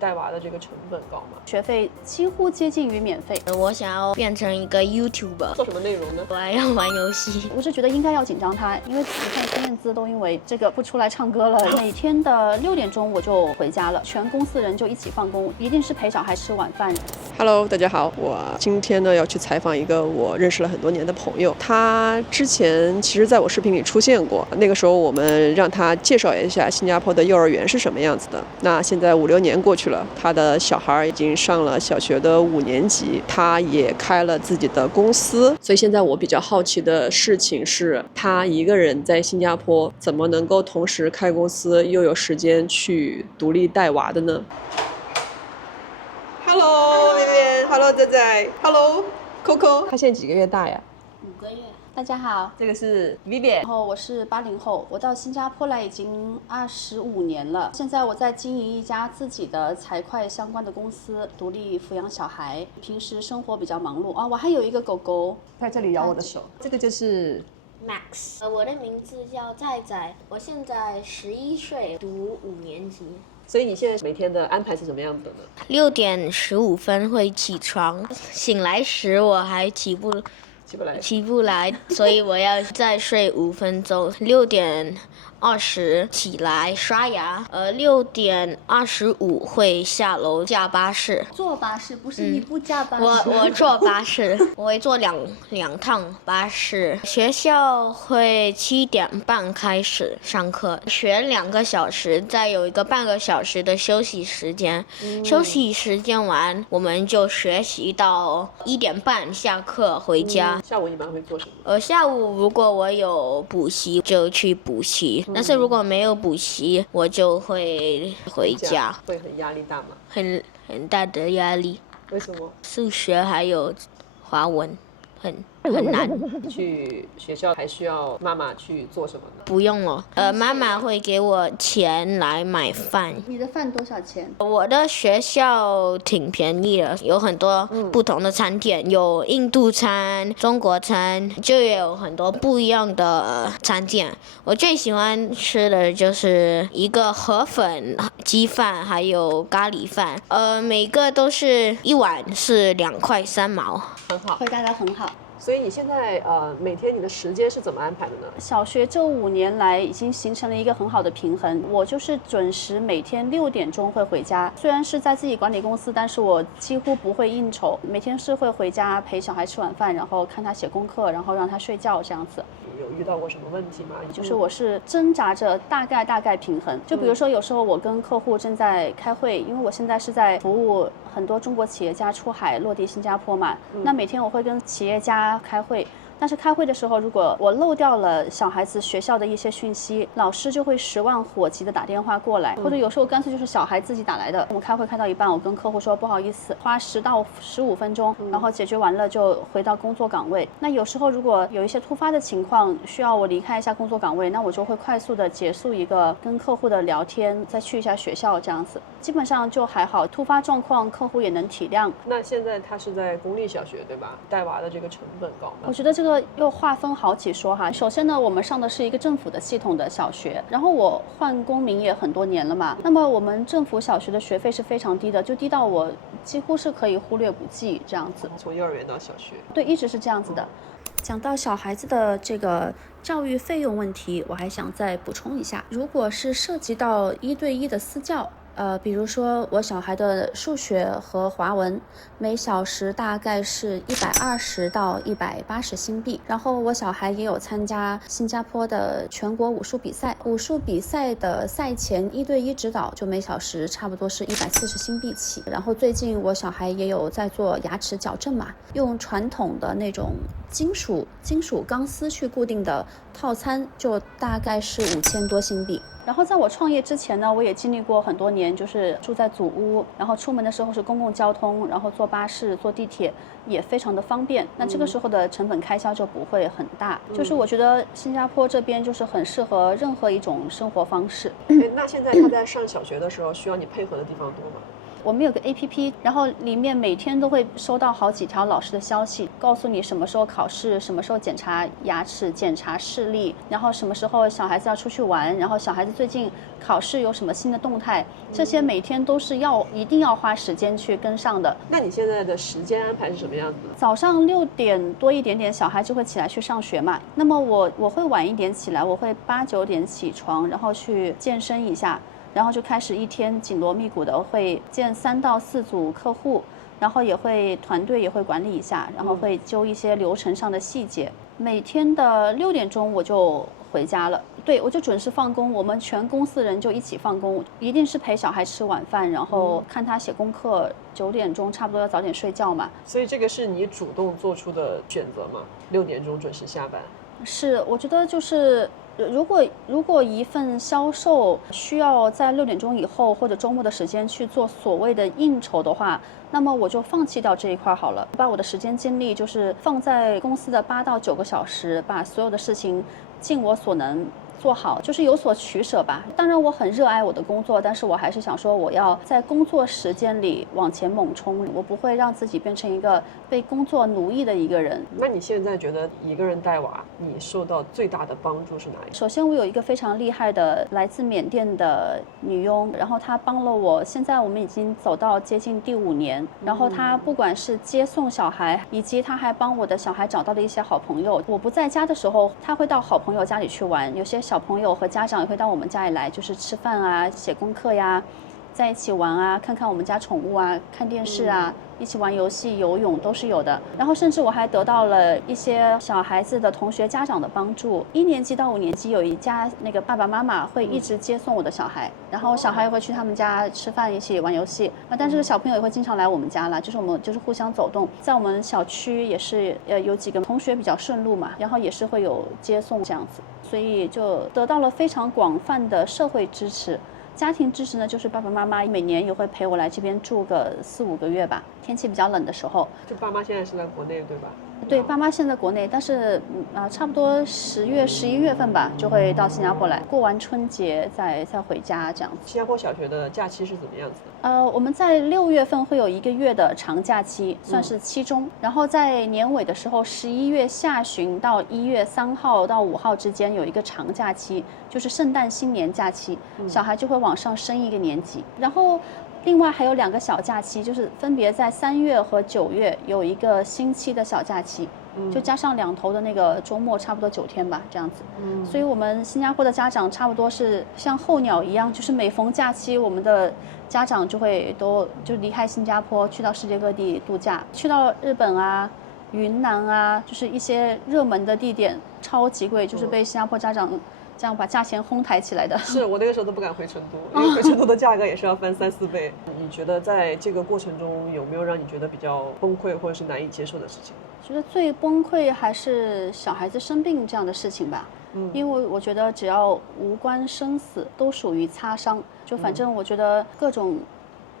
带娃的这个成本高吗？学费几乎接近于免费。我想要变成一个 YouTuber， 做什么内容呢？我还要玩游戏。我是觉得应该要紧张他，因为你看孙燕姿都因为这个不出来唱歌了。每天的6点钟我就回家了，全公司人就一起放工，一定是陪小孩吃晚饭。Hello， 大家好，我今天呢要去采访一个我认识了很多年的朋友，他之前其实在我视频里出现过，那个时候我们让他介绍一下新加坡的幼儿园是什么样子的。那现在5、6年过去了，他的小孩已经上了小学的5年级，他也开了自己的公司。所以现在我比较好奇的事情是，他一个人在新加坡怎么能够同时开公司又有时间去独立带娃的呢？Hello， 薇薇 ，Hello， 仔仔 ，Hello， Coco， 他现在几个月大呀5个月。大家好，这个是 Vivian， 然后我是80后，我到新加坡来已经25年了。现在我在经营一家自己的财会相关的公司，独立抚养小孩，平时生活比较忙碌啊。我还有一个狗狗在这里咬我的手，这个就是Max， 我的名字叫仔仔，我现在11岁，读5年级。所以你现在每天的安排是什么样的呢6点15分会起床，醒来时我还起不来，所以我要再睡5分钟。6点20起来刷牙，6点25会下楼驾巴士。坐巴士，不是你不驾巴士。我坐巴士，我会坐两趟巴士。学校会7点半开始上课，学2个小时，再有一个半个小时的休息时间。休息时间完，我们就学习到1点半下课回家。下午一般会做什么？下午如果我有补习就去补习，但是如果没有补习，我就会回家。会很压力大吗？很大的压力。为什么？数学还有华文很难。去学校还需要妈妈去做什么呢？不用了，妈妈会给我钱来买饭。你的饭多少钱？我的学校挺便宜的，有很多不同的餐点，有印度餐、中国餐，就有很多不一样的餐点。我最喜欢吃的就是一个河粉鸡饭，还有咖喱饭，每个都是一碗是2块3毛。很好，回答得很好。所以你现在每天你的时间是怎么安排的呢？小学这5年来已经形成了一个很好的平衡，我就是准时每天6点钟会回家，虽然是在自己管理公司，但是我几乎不会应酬，每天是会回家陪小孩吃晚饭，然后看他写功课，然后让他睡觉这样子。有遇到过什么问题吗？就是我是挣扎着大概平衡，就比如说有时候我跟客户正在开会，因为我现在是在服务很多中国企业家出海落地新加坡嘛，那每天我会跟企业家开会。但是开会的时候，如果我漏掉了小孩子学校的一些讯息，老师就会10万火急的打电话过来，或者有时候干脆就是小孩自己打来的。我们开会开到一半，我跟客户说不好意思，花10到15分钟，然后解决完了就回到工作岗位。那有时候如果有一些突发的情况需要我离开一下工作岗位，那我就会快速的结束一个跟客户的聊天，再去一下学校这样子。基本上就还好，突发状况客户也能体谅。那现在他是在公立小学对吧？带娃的这个成本高吗？我觉得这个又划分好几说哈。首先呢，我们上的是一个政府的系统的小学，然后我换公民也很多年了嘛。那么我们政府小学的学费是非常低的，就低到我几乎是可以忽略不计这样子。从幼儿园到小学，对，一直是这样子的。讲到小孩子的这个教育费用问题，我还想再补充一下，如果是涉及到1对1的私教，比如说我小孩的数学和华文，每小时大概是120到180新币。然后我小孩也有参加新加坡的全国武术比赛，武术比赛的赛前1对1指导就每小时差不多是140新币起。然后最近我小孩也有在做牙齿矫正嘛，用传统的那种金属钢丝去固定的套餐，就大概是5000多新币。然后在我创业之前呢，我也经历过很多年，就是住在祖屋，然后出门的时候是公共交通，然后坐巴士、坐地铁也非常的方便。那这个时候的成本开销就不会很大。就是我觉得新加坡这边就是很适合任何一种生活方式。那现在他在上小学的时候，需要你配合的地方多吗？我们有个 APP， 然后里面每天都会收到好几条老师的消息，告诉你什么时候考试，什么时候检查牙齿、检查视力，然后什么时候小孩子要出去玩，然后小孩子最近考试有什么新的动态，这些每天都是一定要花时间去跟上的。那你现在的时间安排是什么样子的？早上6点多一点点，小孩就会起来去上学嘛。那么我会晚一点起来，我会8、9点起床，然后去健身一下，然后就开始一天紧锣密鼓的会见3到4组客户，然后团队也会管理一下，然后会揪一些流程上的细节。每天的6点钟我就回家了，对，我就准时放工，我们全公司人就一起放工，一定是陪小孩吃晚饭，然后看他写功课，9点钟差不多要早点睡觉嘛。所以这个是你主动做出的选择吗？6点钟准时下班？是，我觉得就是如果一份销售需要在6点钟以后或者周末的时间去做所谓的应酬的话，那么我就放弃掉这一块好了，把我的时间精力就是放在公司的8到9个小时，把所有的事情尽我所能做好，就是有所取舍吧。当然我很热爱我的工作，但是我还是想说我要在工作时间里往前猛冲，我不会让自己变成一个被工作奴役的一个人。那你现在觉得一个人带娃，你受到最大的帮助是哪里？首先我有一个非常厉害的来自缅甸的女佣，然后她帮了我，现在我们已经走到接近第5年，然后她不管是接送小孩，以及她还帮我的小孩找到了一些好朋友。我不在家的时候，她会到好朋友家里去玩，有些小朋友和家长也会到我们家里来，就是吃饭啊、写功课呀，在一起玩啊，看看我们家宠物啊，看电视啊，一起玩游戏、游泳都是有的。然后甚至我还得到了一些小孩子的同学家长的帮助。1年级到5年级有一家那个爸爸妈妈会一直接送我的小孩，然后小孩也会去他们家吃饭，一起玩游戏。但是小朋友也会经常来我们家啦，就是我们就是互相走动。在我们小区也是有几个同学比较顺路嘛，然后也是会有接送这样子，所以就得到了非常广泛的社会支持。家庭支持呢，就是爸爸妈妈每年也会陪我来这边住个4、5个月吧，天气比较冷的时候。就爸妈现在是在国内对吧？对，爸妈现在国内，但是差不多10月、11月份吧，就会到新加坡来，过完春节再回家这样子。新加坡小学的假期是怎么样子的？我们在6月份会有1个月的长假期，算是期中，然后在年尾的时候，11月下旬到1月3号到5号之间有一个长假期，就是圣诞新年假期，小孩就会往上升1个年级，然后另外还有2个小假期，就是分别在3月和9月有一个星期的小假期，就加上2头的那个周末，差不多9天吧，这样子。所以我们新加坡的家长差不多是像候鸟一样，就是每逢假期，我们的家长就会就离开新加坡，去到世界各地度假，去到日本啊、云南啊，就是一些热门的地点，超级贵，就是被新加坡家长这样把价钱哄抬起来的。是我那个时候都不敢回成都，因为回成都的价格也是要翻3、4倍。你觉得在这个过程中有没有让你觉得比较崩溃或者是难以接受的事情？觉得最崩溃还是小孩子生病这样的事情吧。因为我觉得只要无关生死，都属于擦伤。就反正我觉得各种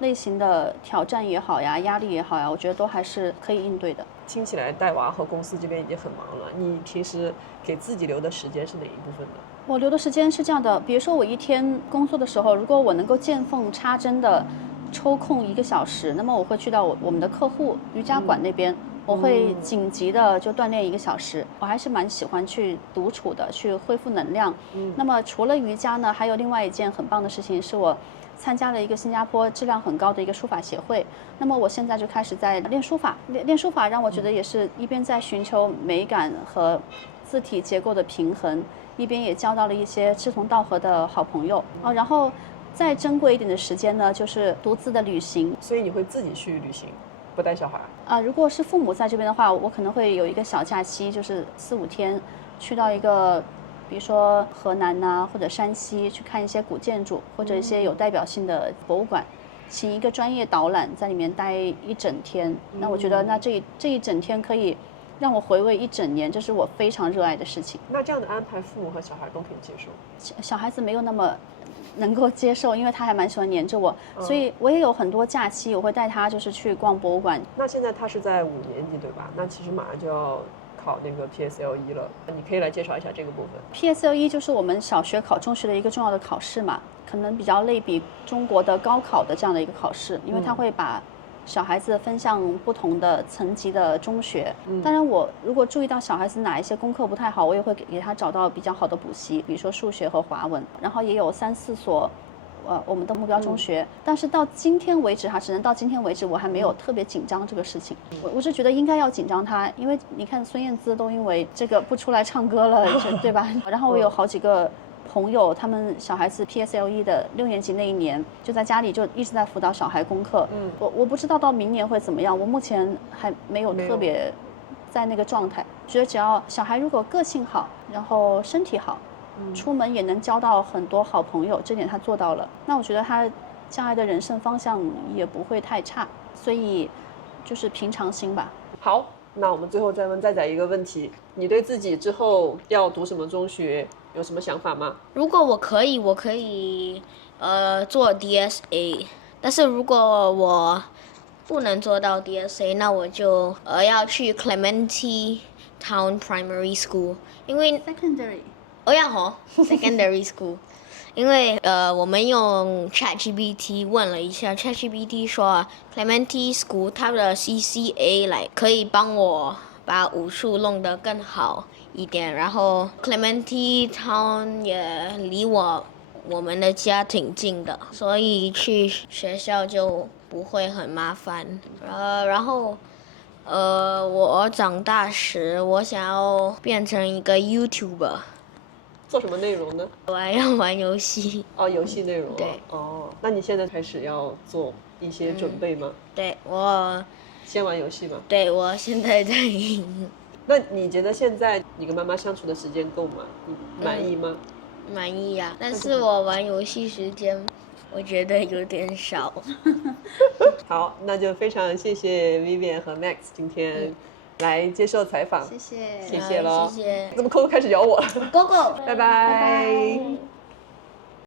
类型的挑战也好呀，压力也好呀，我觉得都还是可以应对的。听起来带娃和公司这边已经很忙了，你平时给自己留的时间是哪一部分呢？我留的时间是这样的，比如说我一天工作的时候，如果我能够见缝插针的抽空1个小时，那么我会去到我们的客户瑜伽馆那边，我会紧急的就锻炼1个小时。我还是蛮喜欢去独处的，去恢复能量。那么除了瑜伽呢，还有另外一件很棒的事情，是我参加了一个新加坡质量很高的一个书法协会。那么我现在就开始在练书法，练书法让我觉得也是一边在寻求美感和字体结构的平衡，一边也交到了一些志同道合的好朋友。然后再珍贵一点的时间呢，就是独自的旅行。所以你会自己去旅行，不带小孩？如果是父母在这边的话，我可能会有一个小假期，就是4、5天，去到一个比如说河南呐，或者山西，去看一些古建筑或者一些有代表性的博物馆，请一个专业导览在里面待1整天。那我觉得那这一整天可以让我回味1整年，这是我非常热爱的事情。那这样的安排，父母和小孩都可以接受？小孩子没有那么能够接受，因为他还蛮喜欢黏着我，所以我也有很多假期，我会带他就是去逛博物馆。那现在他是在5年级对吧？那其实马上就要考考那个 PSLE 了，你可以来介绍一下这个部分。PSLE 就是我们小学考中学的一个重要的考试嘛，可能比较类比中国的高考的这样的一个考试，因为它会把小孩子分向不同的层级的中学。当然我如果注意到小孩子哪一些功课不太好，我也会给他找到比较好的补习，比如说数学和华文，然后也有3、4所我们的目标中学，但是到今天为止只能到今天为止，我还没有特别紧张这个事情。我是觉得应该要紧张它，因为你看孙燕姿都因为这个不出来唱歌了，对吧？然后我有好几个朋友，他们小孩子 PSLE 的6年级那一年，就在家里就一直在辅导小孩功课。我不知道到明年会怎么样，我目前还没有特别在那个状态。觉得只要小孩如果个性好，然后身体好，出门也能交到很多好朋友，这点他做到了。那我觉得他将来的人生方向也不会太差，所以就是平常心吧。好，那我们最后再问仔仔一个问题，你对自己之后要读什么中学有什么想法吗？如果我可以做 DSA， 但是如果我不能做到 DSA， 那我就要去 Clementi Town Primary School， 因为 secondary school， 因为我们用 ChatGPT 问了一下 ，ChatGPT 说 Clementi School 它的 CCA 可以帮我把武术弄得更好一点，然后 Clementi Town 也离我们的家挺近的，所以去学校就不会很麻烦。然后我长大时我想要变成一个 YouTuber。做什么内容呢？我还要玩游戏。游戏内容。对。那你现在开始要做一些准备吗？对，我先玩游戏吗？对，我现在在那你觉得现在你跟妈妈相处的时间够吗？你满意吗？满意呀，但是我玩游戏时间我觉得有点少。好，那就非常谢谢 Vivian 和 Max 今天来接受采访，谢谢，谢谢咯，谢谢。怎么扣开始咬我了？Go go，拜拜。